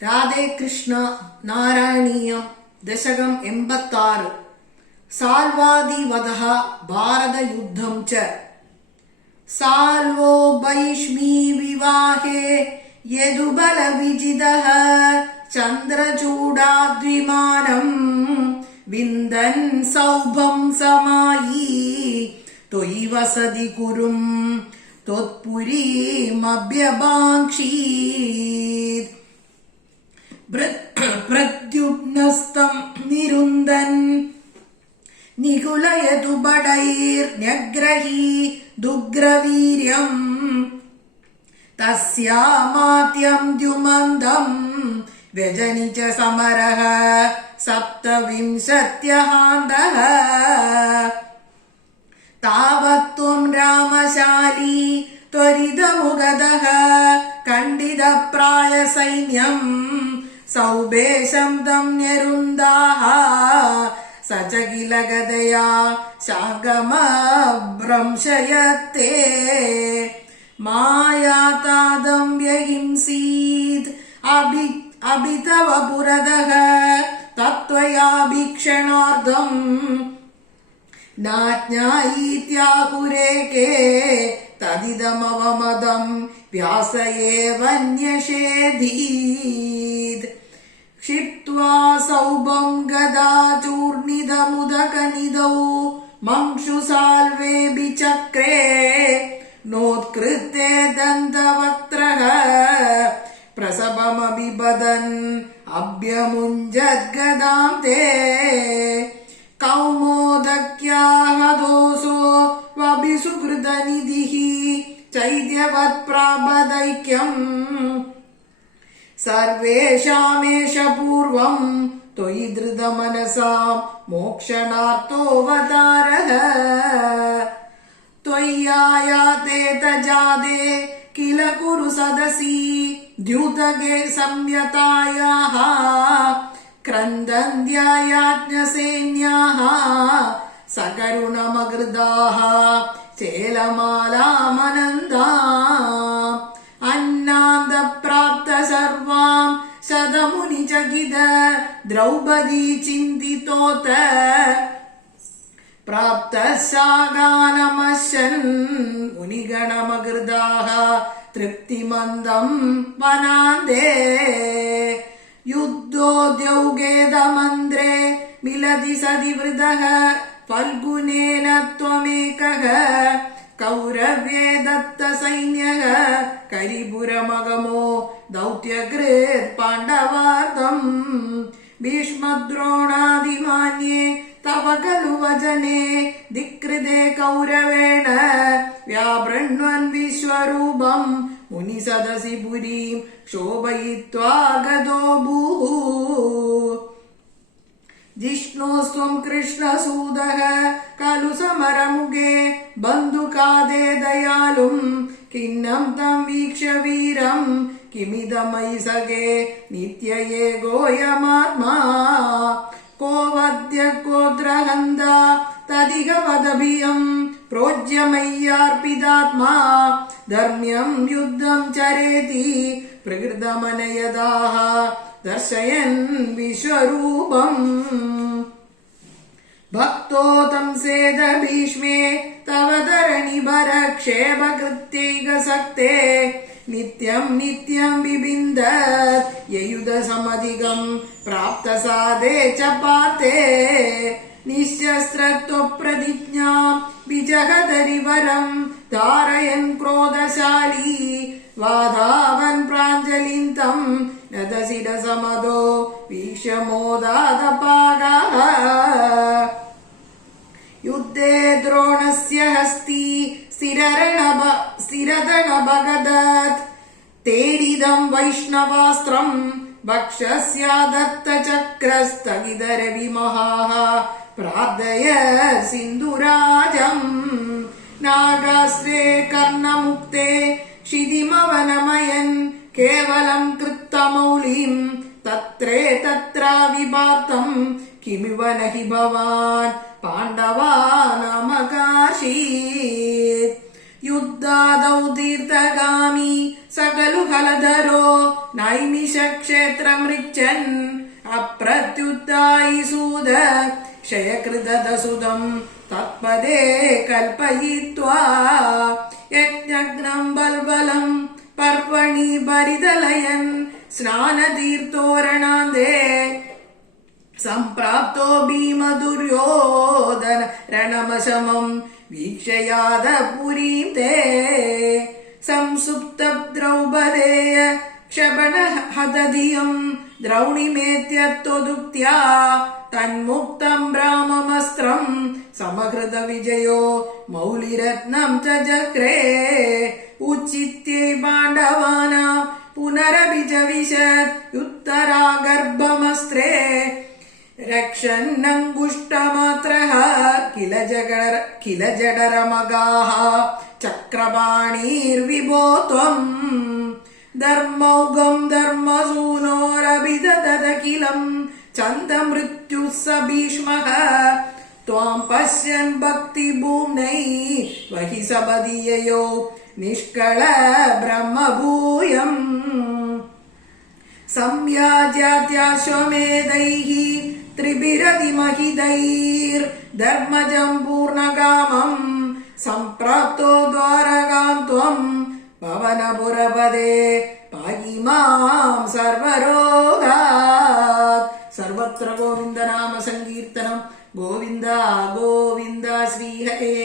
രാധേ കൃഷ്ണ നാരായണീയം ദശകം 86 സാൽവാദിവധഃ ഭാരതയുദ്ധം ച സാൽവോ ഭൈഷ്മീ വിവാഹേ യദുബലവിജിതഃ ചന്ദ്രചൂഡാദ്വിമാനം വിന്ദൻ സൗഭം സമായി ത്വയി വസതി കുരും ത്വത്പുരീമഭ്യഭാക്ഷീത് പ്രദ്യുമ്നസ്തം നിരുന്ദൻ നികുലയതു ബടൈർന്യഗ്രഹീ ദുഗ്രവീര്യം തസ്യാമാത്യം ദ്യുമന്തം വ്യജനി ച സമരഃ സപ്തവിംശത്യഹാന്തഃ താവത്ത്വം രാമശാലീ ത്വരിതമുഗതഃ ഖണ്ഡിതപ്രായ സൈന്യം സൗഭേശം തം ന്യരുന്ദാഃ സ ച കില ഗദയാ ശാങ്കമഭ്രംശയത്തെ മായാതാദം വ്യഹിംസീത് അഭിതവ പുരതഃ തത്വയാ ഭീക്ഷണാർത്ഥം നാജ്ഞായീത്യാഹുരേകേ തദിദമവമദം വ്യാസയേവന്യഷേധീത് ക്ഷിപ്ത്വാ സൗഭം ഗദാചൂർണിതമുദകനിദൗ മംക്ഷുസാൽവേഭി ചക്രേ നോത്കൃത്തെ ദന്തവക്ത്രഃ പ്രസഭമഭിബദൻ അഭ്യമുഞ്ജദ്ഗദാം തേ കൗമോദക്യാഹദോസോ വഭിസുകൃതനിധിഃ ചൈദ്യവത്പ്രാപദൈക്യം സർവേഷാമേഷ പൂർവം ത്വയി ധൃതമനസാം മോക്ഷണാർത്ഥോവതാരഃ ത്വയ്യായാതേ തജാതേ കില കുരു സദസി ദ്യുതഗേ സംയതായാഃ ക്രന്ദന്ത്യായാജ്ഞസേന്യാഃ സകരുണമകൃതാഃ ചേലമാലാമനന്താം അന്നാദപ്രാപ്ത സർവാം ശതമുനിചകിത ദ്രൗപദീ ചിന്തിതോത പ്രാപ്തശാഗാനമശൻ മുനിഗണമകൃതാഃ തൃപ്തിമന്ദം വനാന്തേ യുദ്ധോദ്യൗഗേദമന്ത്രേ മിലതി സതി വൃതഃ ഫൽഗുനേന ത്വമേകഃ കൗരവ്യേ ദത്തസൈന്യഃ കരിപുരമഗമോ ദൗത്യകൃത് പാണ്ഡവാർദ്ധം ഭീഷ്മദ്രോണാദിമാന്യേ തവ ഖലു വചനേ ധിക്ൃതേ കൗരവേണ വ്യാബൃണ്വൻ വിശ്വരൂപം മുനിസദസി പുരീം ശോഭയിത്വാ ഗതോ ഭൂഃ ജിഷ്ണോസ്ത്വം കൃഷ്ണസൂതഃ ഖലു സമരമുഖേ ബന്ധുകാദേ ദയാലും കിന്നം തം വീക്ഷ്യ വീരം കിമിദമയി സഖേ നിത്യയേകോയമാത്മാ കോ വദ്യ കോദ്രഹന്ത തദിഹ വദഭിയം പ്രോജ്യമയ്യാർപ്പിതാത്മാ ധർമ്മ്യം യുദ്ധം ചരേതി പ്രകൃതമനയദാഃ ദർശയൻ വിശ്വരൂപം ഭക്തോ തം സേദ ഭീഷ്മേ തവ ധരണിഭര ക്ഷേമകൃത്യൈകസക്തേ നിത്യം നിത്യം ബിബിന്ദത് യയുധ സമധികം പ്രാപ്തസാദേ ച പാതേ നിശ്ശസ്ത്രത്വപ്രതിജ്ഞാം വിജഹദരിവരം ധാരയൻ ക്രോധശാലീ വാധാവൻ പ്രാഞ്ജലിം തം നദസിരസമദോ വീക്ഷമോദാതപാഗഃ യുദ്ധേ ദ്രോണസ്യ ഹസ്തി സ്ഥിരതണഭഗദത് തേരിദം വൈഷ്ണവാസ്ത്രം വക്ഷസ്യാദത്തചക്രസ്ഥഗിതരവിമഹാഃ പ്രാർത്ഥയ സിന്ധുരാജം നാഗാസ്ത്രേ കർണമുക്തേ ക്ഷിതിമവനമയൻ കേവലം കൃത്തമൗലിം തത്രേ തത്രാവിഭാത്തം കിമിവ നഹി ഭവാൻ പാണ്ഡവാനമകാശീത് യുദ്ധാദൗ തീർത്ഥഗാമി सकलु हलधरो नैमिषक्षेत्रमृच्छन् अप्रत्युत्तायिसूद क्षयकृदसुदम् तत्पदे कल्पयित्वा यज्ञग्नम् बल्बलम् पर्वणि परिदलयन् स्नानतीर्थोरणान्दे सम्प्राप्तो भीमदुर्योधन रणमशमम् वीक्षयादपुरीं ते संसुप्त द्रौपदेय क्षपण हतधियम् द्रौणिमेत्यत्वदुक्त्या तन्मुक्तम् राममस्त्रम् समहृत विजयो मौलिरत्नम् च जग्रे उच्चित्ये पाण्डवानां पुनरभिजविशत् उत्तरागर्भमस्त्रे रक्षन्नङ्गुष्टमात्रः किल जडरमगाः चक्रपाणिर्विभो त्वम् धर्मौघम् धर्मसूनोरभिददखिलम् चन्दमृत्युः स भीष्मः त्वाम् पश्यन् भक्तिभूम्नै वहि सबदीययो निष्कळ ब्रह्मभूयम् संयाज्यात्याश्वमेधैः त्रिभिरतिमहितैर्धर्मजम् पूर्णकामम् सम्प्राप्तो द्वारकाम् त्वम् पवनपुरपदे पाहि माम् सर्वरोगात्। सर्वत्र गोविन्द नाम सङ्कीर्तनम् गोविन्द गोविन्द श्रीहरे।